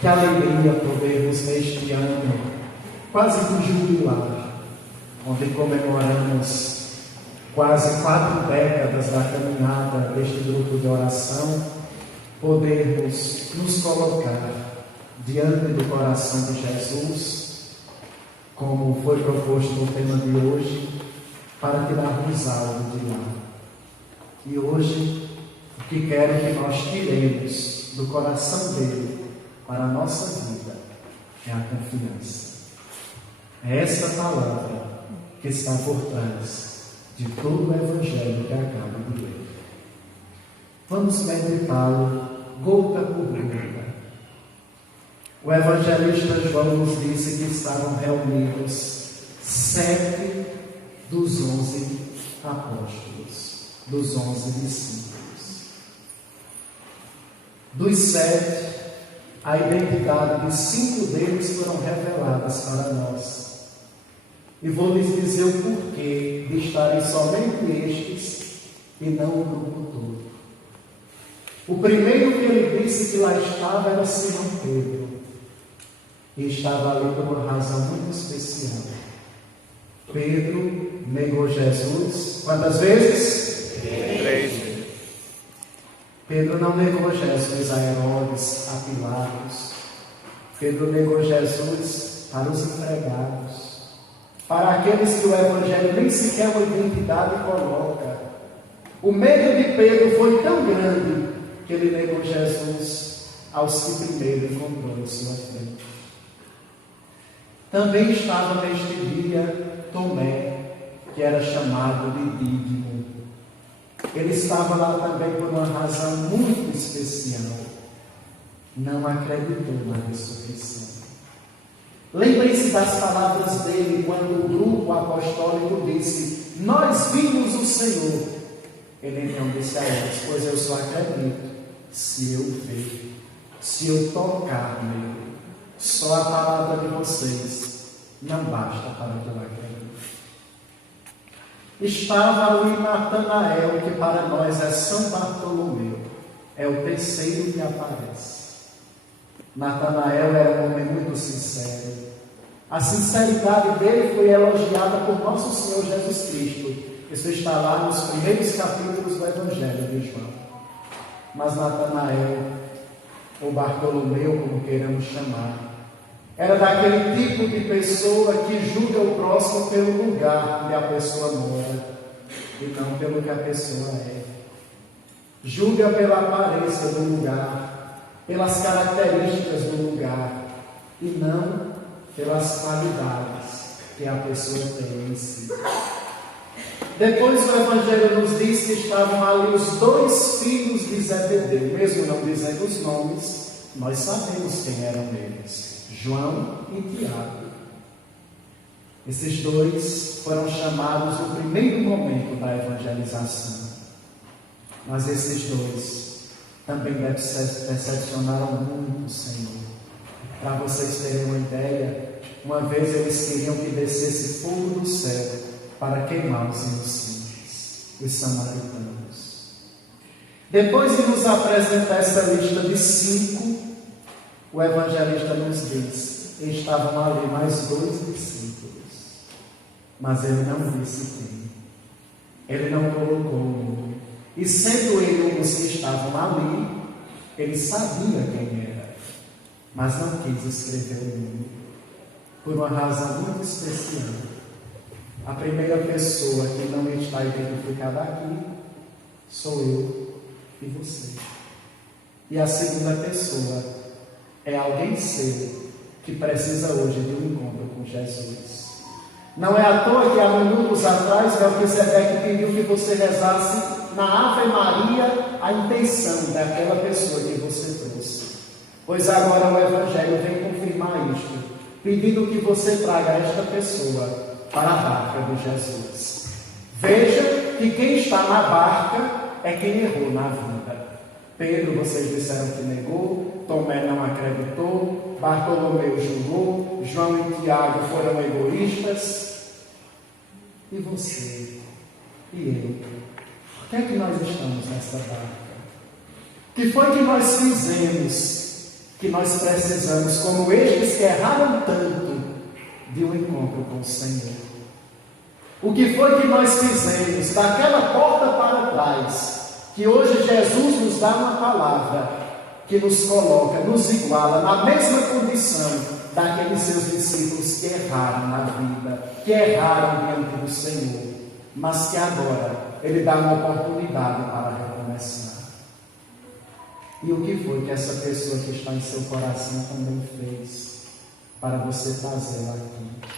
Que alegria podermos neste ano, quase que jubilar, onde comemoramos quase 4 décadas da caminhada deste grupo de oração, podermos nos colocar diante do coração de Jesus, como foi proposto no tema de hoje, para tirarmos algo de lá. E hoje, o que quero que nós tiremos do coração dele para a nossa vida é a confiança. É essa palavra que está por trás de todo o Evangelho que acabo de ler. Vamos meditá-lo gota por gota. O evangelista João nos disse que estavam reunidos 7 dos 11 apóstolos, dos 11 discípulos. Dos 7, a identidade de 5 deles foram reveladas para nós. E vou lhes dizer o porquê de estarem somente estes e não o grupo todo. O primeiro que ele disse que lá estava era Simão Pedro. E estava ali por uma razão muito especial. Pedro negou Jesus. Quantas vezes? 3. Pedro não negou Jesus a Herodes, a Pilatos. Pedro negou Jesus para os empregados, para aqueles que o Evangelho nem sequer uma identidade coloca. O medo de Pedro foi tão grande que ele negou Jesus aos que primeiro encontrou em sua frente. Também estava neste dia Tomé, que era chamado de Dídimo. Ele estava lá também por uma razão muito especial. Não acreditou na ressurreição. Lembrem-se das palavras dele quando o grupo apostólico disse: nós vimos o Senhor. Ele então disse a eles: pois eu só acredito se eu ver, se eu tocar nele. Só a palavra de vocês não basta para que eu acredite. Estava ali Natanael, que para nós é São Bartolomeu, é o terceiro que aparece. Natanael era um homem muito sincero. A sinceridade dele foi elogiada por nosso Senhor Jesus Cristo. Isso está lá nos primeiros capítulos do Evangelho de João. Mas Natanael, ou Bartolomeu, como queiramos chamar, era daquele tipo de pessoa que julga o próximo pelo lugar onde a pessoa mora e não pelo que a pessoa é. Julga pela aparência do lugar, pelas características do lugar e não pelas qualidades que a pessoa tem em si. Depois o Evangelho nos diz que estavam ali os 2 filhos de Zebedeu, mesmo não dizendo os nomes, nós sabemos quem eram eles: João e Tiago. Esses 2 foram chamados no primeiro momento da evangelização. Mas esses 2 também decepcionaram muito o Senhor. Para vocês terem uma ideia, uma vez eles queriam que descesse fogo do céu para queimar os inocentes, os samaritanos. Depois de nos apresentar essa lista de 5, o evangelista nos diz: estavam ali mais 2 discípulos, mas ele não disse quem. Ele não colocou o nome. E sendo ele um dos que estavam ali, ele sabia quem era, mas não quis escrever o nome, por uma razão muito especial. A primeira pessoa que não está identificada aqui sou eu e você. E a segunda pessoa é alguém seu que precisa hoje de um encontro com Jesus. Não é à toa que há minutos atrás Melquisedeque pediu que você rezasse na Ave Maria a intenção daquela pessoa que você trouxe. Pois agora o Evangelho vem confirmar isto, pedindo que você traga esta pessoa para a barca de Jesus. Veja que quem está na barca é quem errou na vida. Pedro, vocês disseram que negou, Tomé não acreditou, Bartolomeu julgou, João e Tiago foram egoístas. E você? E eu? Por que é que nós estamos nessa barca? O que foi que nós fizemos que nós precisamos, como estes que erraram tanto, de um encontro com o Senhor. O que foi que nós fizemos daquela porta para trás, que hoje Jesus nos dá uma palavra que nos coloca, nos iguala na mesma condição daqueles seus discípulos que erraram na vida, que erraram diante do Senhor, mas que agora Ele dá uma oportunidade para recomeçar. E o que foi que essa pessoa que está em seu coração também fez para você trazê-la aqui?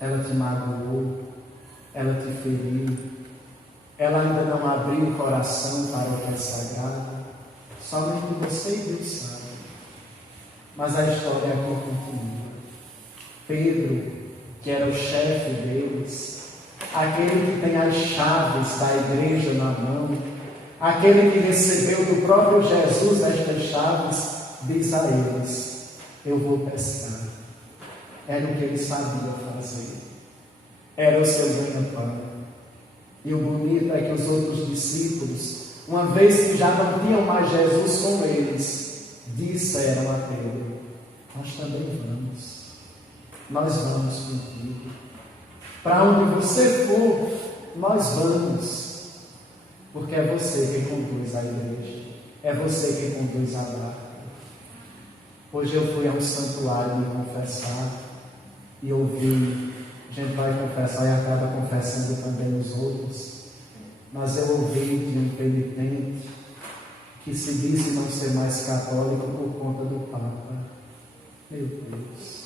Ela te magoou, ela te feriu, ela ainda não abriu o coração para o que é sagrado. Somente você e Deus sabe. Mas a história é como continua. Pedro, que era o chefe deles, aquele que tem as chaves da igreja na mão, aquele que recebeu do próprio Jesus estas chaves, diz a eles: eu vou pescar. Era o que ele sabia fazer. Era o seu ganha-pão. E o bonito é que os outros discípulos, uma vez que já não tinham mais Jesus com eles, disseram a Pedro: nós também vamos. Nós vamos contigo. Para onde você for, nós vamos. Porque é você quem conduz a igreja. É você quem conduz a barca. Hoje eu fui a um santuário me confessar e ouvi, a gente vai confessar e acaba confessando também os outros, mas eu ouvi de um penitente que se disse não ser mais católico por conta do Papa. Meu Deus!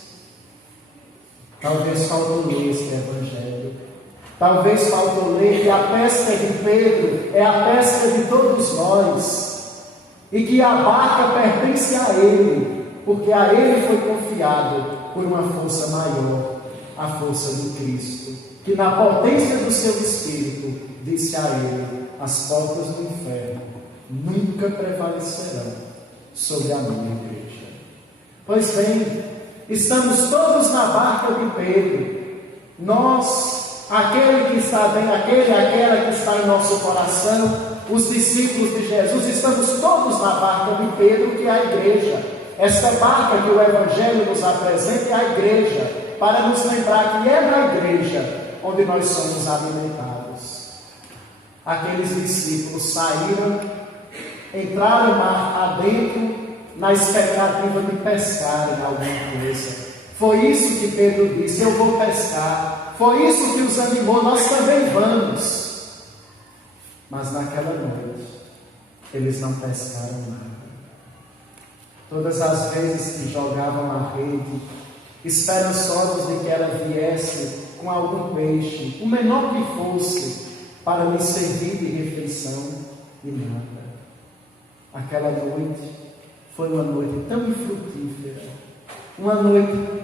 Talvez faltou ler este Evangelho. Talvez faltou ler que a pesca de Pedro é a pesca de todos nós e que a barca pertence a ele, porque a ele foi confiado por uma força maior, a força do Cristo, que na potência do seu Espírito disse a ele: as portas do inferno nunca prevalecerão sobre a minha igreja. Pois bem, estamos todos na barca de Pedro. Nós, aquele que está bem, aquele e aquela que está em nosso coração, os discípulos de Jesus, estamos todos na barca de Pedro, que é a igreja. Esta barca que o Evangelho nos apresenta é a igreja, para nos lembrar que é na igreja onde nós somos alimentados. Aqueles discípulos saíram, entraram mar adentro, na expectativa de pescarem alguma coisa. Foi isso que Pedro disse: eu vou pescar. Foi isso que os animou: nós também vamos. Mas naquela noite eles não pescaram nada. Todas as vezes que jogavam a rede, esperançosos de que ela viesse com algum peixe, o menor que fosse, para lhes servir de refeição, e nada. Aquela noite foi uma noite tão infrutífera, uma noite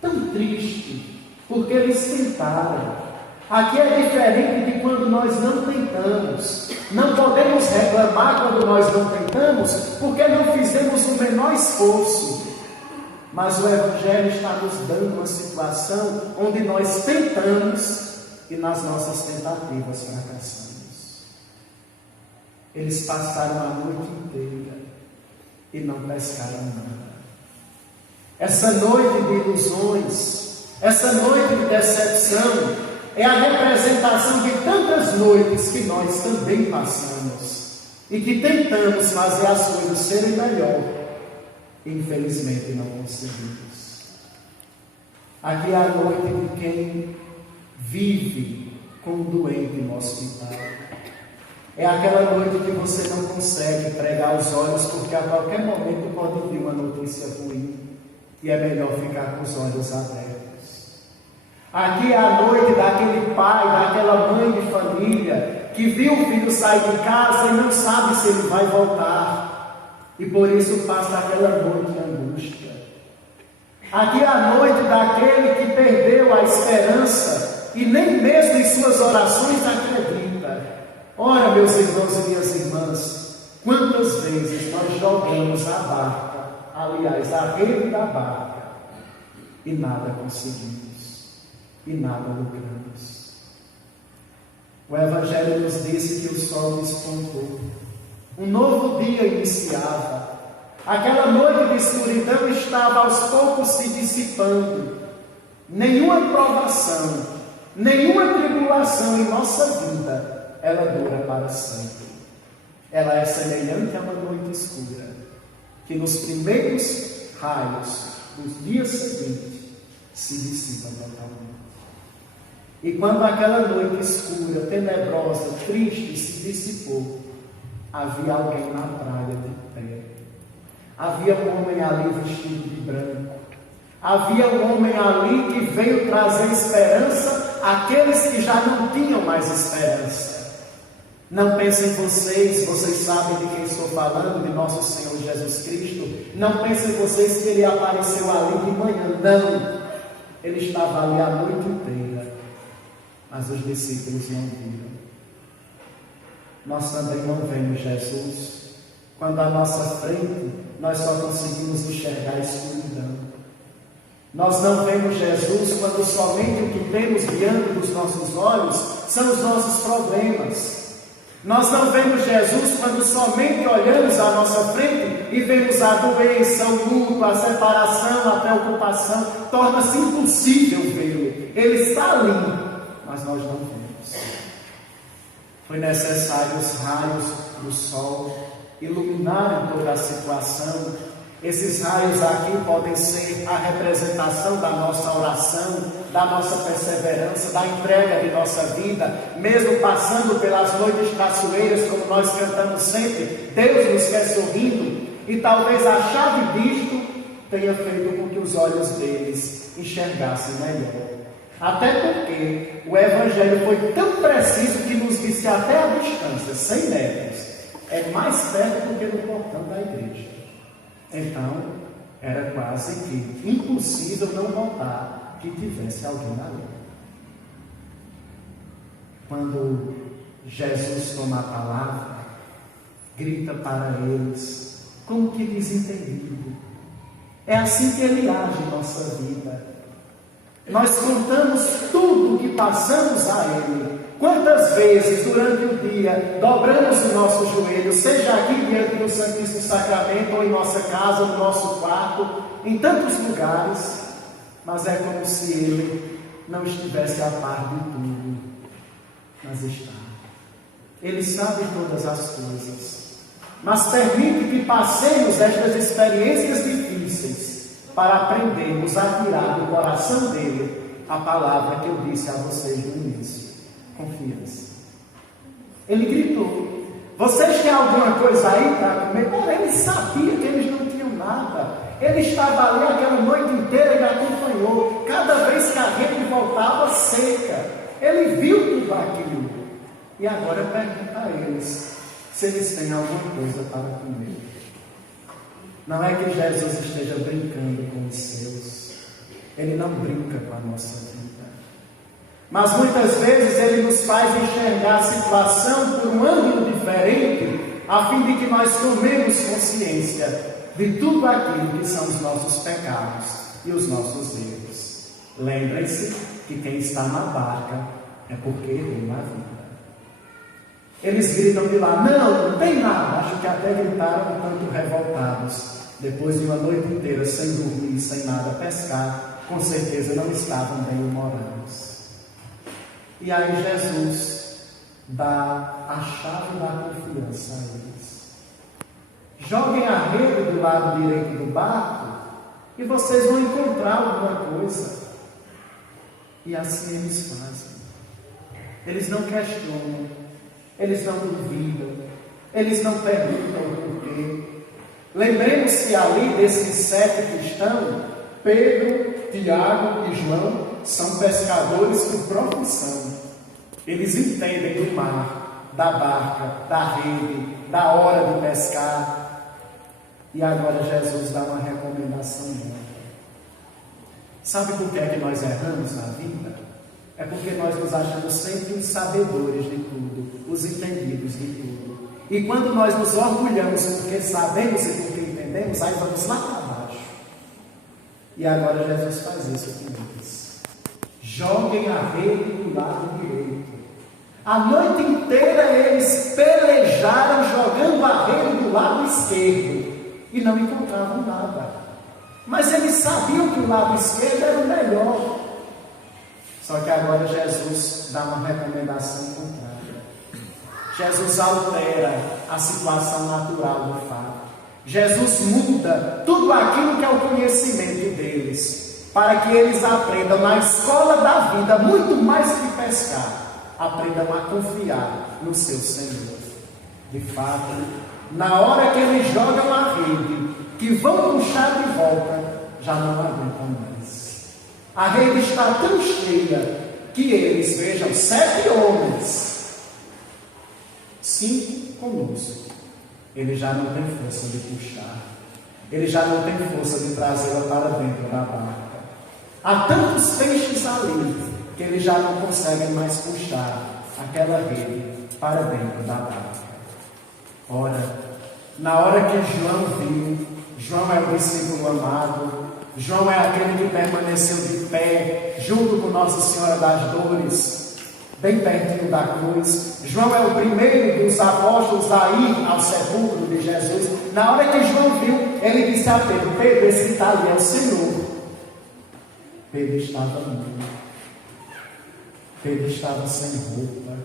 tão triste, porque eles tentaram. Aqui é diferente de quando nós não tentamos. Não podemos reclamar quando nós não tentamos, porque não fizemos o menor esforço. Mas o Evangelho está nos dando uma situação onde nós tentamos e nas nossas tentativas fracassamos. Eles passaram a noite inteira e não pescaram nada. Essa noite de ilusões, essa noite de decepção, é a representação de tantas noites que nós também passamos e que tentamos fazer as coisas serem melhor. Infelizmente não conseguimos. Aqui é a noite de quem vive com um doente no hospital. É aquela noite que você não consegue pregar os olhos, porque a qualquer momento pode vir uma notícia ruim e é melhor ficar com os olhos abertos. Aqui é a noite daquele pai, daquela mãe de família que viu o filho sair de casa e não sabe se ele vai voltar, e por isso passa aquela noite de angústia. Aqui é a noite daquele que perdeu a esperança e nem mesmo em suas orações acredita. Ora, meus irmãos e minhas irmãs, quantas vezes nós jogamos a barca, aliás, a rede da barca, e nada conseguimos, e nada lucramos. O Evangelho nos disse que o sol despontou, um novo dia iniciava, Aquela noite de escuridão estava aos poucos se dissipando. Nenhuma provação, nenhuma tribulação em nossa vida, ela dura para sempre. Ela é semelhante a uma noite escura, que nos primeiros raios dos dias seguintes se dissipa totalmente. E quando aquela noite escura, tenebrosa, triste se dissipou, havia alguém na praia de pé. Havia um homem ali vestido de branco. Havia um homem ali que veio trazer esperança àqueles que já não tinham mais esperança. Não pensem vocês sabem de quem estou falando, de nosso Senhor Jesus Cristo. Não pensem vocês que ele apareceu ali de manhã. Não, ele estava ali a noite inteira, mas os discípulos não viram. Nós também não vemos Jesus quando à nossa frente nós só conseguimos enxergar a escuridão. Nós não vemos Jesus quando somente o que temos diante dos nossos olhos são os nossos problemas. Nós não vemos Jesus quando somente olhamos à nossa frente e vemos a doença, o luto, a separação, a preocupação. Torna-se impossível vê-lo. Ele está ali, mas nós não vemos. Foi necessário os raios do sol iluminarem toda a situação. Esses raios aqui podem ser a representação da nossa oração, da nossa perseverança, da entrega de nossa vida, mesmo passando pelas noites traiçoeiras, como nós cantamos sempre. Deus nos quer sorrindo, e talvez a chave disto tenha feito com que os olhos deles enxergassem melhor. Até porque o Evangelho foi tão preciso que nos disse até a distância, 100 metros, é mais perto do que no portão da igreja. Então, era quase que impossível não notar que tivesse alguém ali. Quando Jesus toma a palavra, grita para eles, como que desentendido. É assim que ele age em nossa vida. Nós contamos tudo o que passamos a ele. Quantas vezes durante o dia dobramos o nosso joelho, seja aqui diante do Santíssimo Sacramento, ou em nossa casa, ou no nosso quarto, em tantos lugares, mas é como se ele não estivesse a par de tudo, mas está. Ele sabe todas as coisas, mas permite que passemos estas experiências difíceis para aprendermos a tirar do coração dele a palavra que eu disse a vocês no início. Confiança. Ele gritou: vocês têm alguma coisa aí para comer? Porém, ele sabia que eles não tinham nada. Ele estava ali aquela noite inteira e acompanhou. Cada vez que a rede voltava seca, ele viu tudo aquilo. E agora pergunta a eles se eles têm alguma coisa para comer. Não é que Jesus esteja brincando com os seus. Ele não brinca com a nossa vida. Mas muitas vezes ele nos faz enxergar a situação por um ângulo diferente, a fim de que nós tomemos consciência de tudo aquilo que são os nossos pecados e os nossos erros. Lembrem-se que quem está na barca é porque errou na vida. Eles gritam de lá: não tem nada. Acho que até gritaram um tanto revoltados. Depois de uma noite inteira sem dormir, sem nada pescar, com certeza não estavam bem-humorados. E aí Jesus dá a chave da confiança a eles. Joguem a rede do lado direito do barco e vocês vão encontrar alguma coisa. E assim eles fazem. Eles não questionam, eles não duvidam, eles não perguntam o porquê. Lembremos que ali desses 7 cristãos, Pedro, Tiago e João são pescadores por profissão. Eles entendem do mar, da barca, da rede, da hora de pescar. E agora Jesus dá uma recomendação nova. Sabe por que é que nós erramos na vida? É porque nós nos achamos sempre os sabedores de tudo, os entendidos de tudo. E quando nós nos orgulhamos porque sabemos e porque entendemos, aí vamos lá para baixo. E agora Jesus faz isso com eles. Joguem a rede do lado direito. A noite inteira eles pelejaram jogando a rede do lado esquerdo. e não encontravam nada. Mas eles sabiam que o lado esquerdo era o melhor. Só que agora Jesus dá uma recomendação contrária. Jesus altera a situação natural do fato. Jesus muda tudo aquilo que é o conhecimento deles, para que eles aprendam na escola da vida, muito mais que pescar, aprendam a confiar no seu Senhor. De fato, na hora que eles jogam a rede, que vão puxar de volta, já não aguentam mais. A rede está tão cheia que eles, vejam, 7 homens, 5 conosco, ele já não tem força de puxar, ele já não tem força de trazê-la para dentro da barca. Há tantos peixes ali que eles já não conseguem mais puxar aquela rede para dentro da barca. Ora, na hora que João viu, João é o discípulo amado, João é aquele que permaneceu de pé junto com Nossa Senhora das Dores, bem pertinho da cruz. João é o primeiro dos apóstolos a ir ao sepulcro de Jesus. Na hora que João viu, ele disse a Pedro: Pedro, esse que está ali é o Senhor. Pedro estava nu. Pedro estava sem roupa.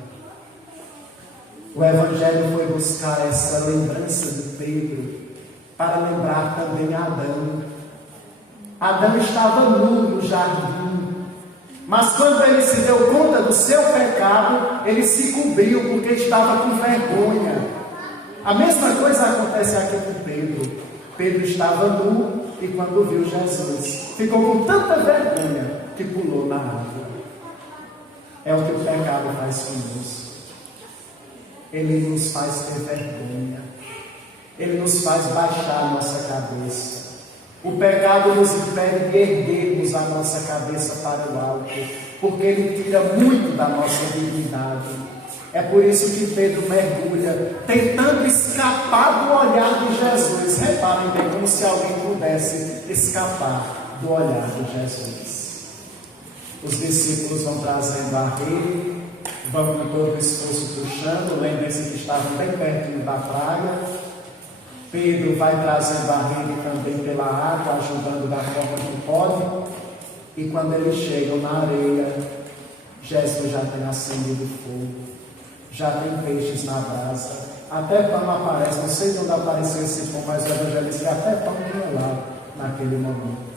O Evangelho foi buscar essa lembrança de Pedro para lembrar também Adão. Adão estava nu no jardim, mas quando ele se deu conta do seu pecado, ele se cobriu porque estava com vergonha. A mesma coisa acontece aqui com Pedro. Pedro estava nu e quando viu Jesus, ficou com tanta vergonha que pulou na água. É o que o pecado faz conosco. Ele nos faz ter vergonha. Ele nos faz baixar a nossa cabeça. O pecado nos impede de erguermos a nossa cabeça para o alto, porque ele tira muito da nossa dignidade. É por isso que Pedro mergulha, tentando escapar do olhar de Jesus. Reparem bem, como se alguém pudesse escapar do olhar de Jesus. Os discípulos vão trazendo a rede, vão com todo o esforço puxando, lembrem-se que estavam bem pertinho da praia. Pedro vai trazendo a rede também pela água, ajudando da forma que pode. E quando eles chegam na areia, Jesus já tem acendido fogo, já tem peixes na brasa, até pão aparece. Não sei de onde apareceu esse pão, mas o Evangelho diz que até pão tinha lá naquele momento.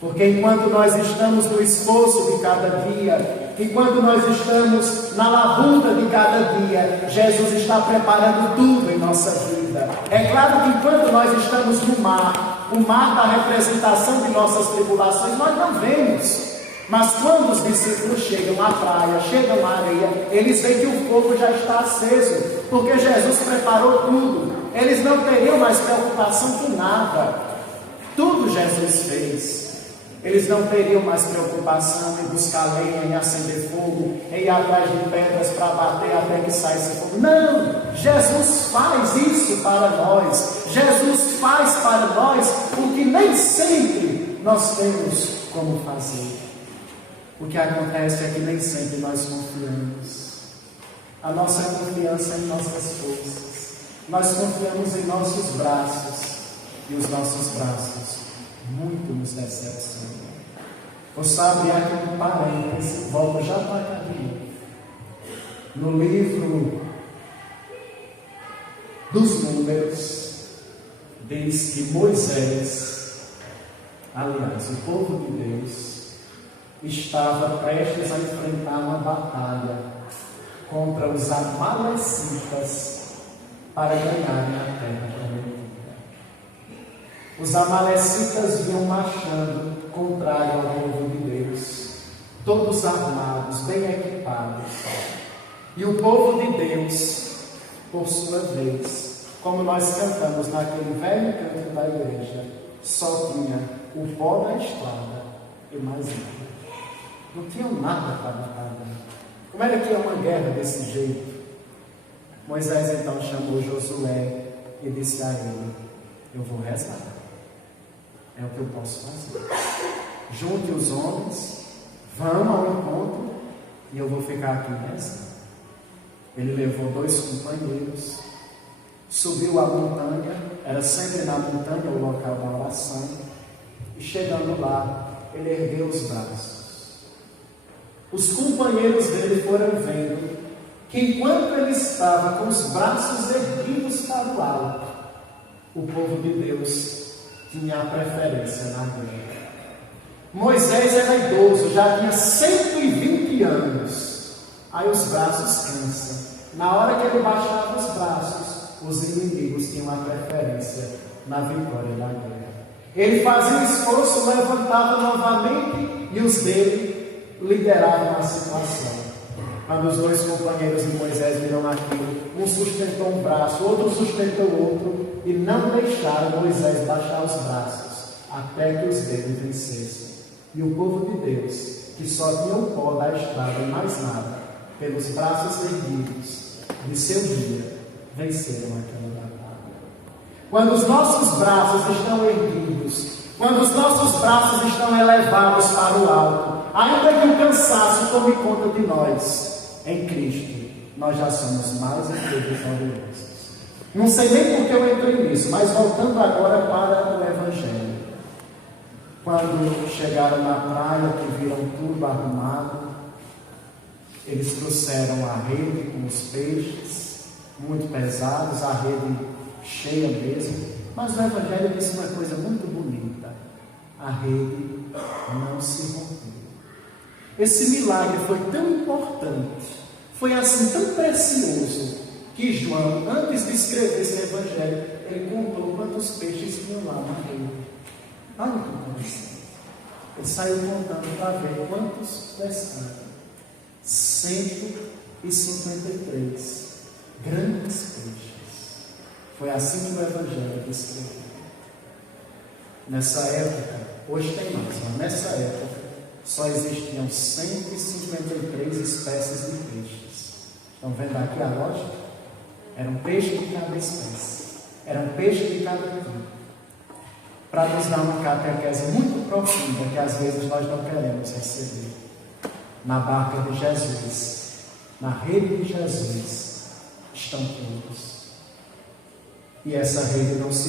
Porque enquanto nós estamos no esforço de cada dia, enquanto nós estamos na labuta de cada dia, Jesus está preparando tudo em nossa vida. É claro que enquanto nós estamos no mar, o mar da representação de nossas tribulações, nós não vemos. Mas quando os discípulos chegam à praia, chegam à areia, eles veem que o fogo já está aceso, porque Jesus preparou tudo. Eles não teriam mais preocupação com nada. Tudo Jesus fez. Eles não teriam mais preocupação em buscar lenha, em acender fogo, em ir atrás de pedras para bater até que saísse fogo. Não! Jesus faz isso para nós. Jesus faz para nós o que nem sempre nós temos como fazer. O que acontece é que nem sempre nós confiamos. A nossa confiança é em nossas forças. Nós confiamos em nossos braços. E os nossos braços muito nos decepcionam. Você abrir aqui um parênteses, volto já para cá de novo. No livro dos Números, diz que Moisés, aliás, o povo de Deus, estava prestes a enfrentar uma batalha contra os amalecitas para ganharem a terra prometida. Os amalecitas vinham marchando contrário ao povo de Deus, todos armados, bem equipados. E o povo de Deus, por sua vez, como nós cantamos naquele velho canto da igreja, só tinha o pó da estrada e mais nada. Não tinham nada para batalhar. Como era que é uma guerra desse jeito? Moisés então chamou Josué e disse a ele: eu vou rezar. É o que eu posso fazer. Junte os homens, vão ao encontro e eu vou ficar aqui rezando. Ele levou 2 companheiros, subiu a montanha era sempre na montanha, o local da oração, e chegando lá, ele ergueu os braços. Os companheiros dele foram vendo que enquanto ele estava com os braços erguidos para o alto, o povo de Deus tinha a preferência na guerra. Moisés era idoso, já tinha 120 anos. Aí os braços cansam. Na hora que ele baixava os braços, os inimigos tinham a preferência na vitória da guerra. Ele fazia o esforço, levantava novamente e os dele lideravam a situação. Quando os dois companheiros de Moisés viram aquilo, um sustentou um braço, outro sustentou o outro e não deixaram Moisés baixar os braços até que os deles vencessem. E o povo de Deus, que só tinha o pó da estrada e mais nada, pelos braços erguidos de seu dia, venceram aquela batalha. Quando os nossos braços estão erguidos, quando os nossos braços estão elevados para o alto, ainda que o cansaço tome conta de nós, em Cristo, nós já somos mais do que vitoriosos. Não sei nem por que eu entrei nisso, mas voltando agora para o Evangelho. Quando chegaram na praia, que viram tudo arrumado, eles trouxeram a rede com os peixes, muito pesados, a rede cheia mesmo, mas o Evangelho disse uma coisa muito bonita: a rede não se rompeu. Esse milagre foi tão importante, foi assim tão precioso, que João, antes de escrever esse Evangelho, ele contou quantos peixes tinham lá na rede. Olha que interessante. Ele saiu contando para ver quantos pescaram. 153 grandes peixes. Foi assim que o Evangelho descreveu. Nessa época, hoje tem mais, mas nessa época só existiam 153 espécies de peixes. Estão vendo aqui a lógica? Era um peixe de cada espécie. Era um peixe de cada tipo. Para nos dar uma catequese muito profunda, que às vezes nós não queremos receber. Na barca de Jesus, na rede de Jesus, estão todos. E essa rede não se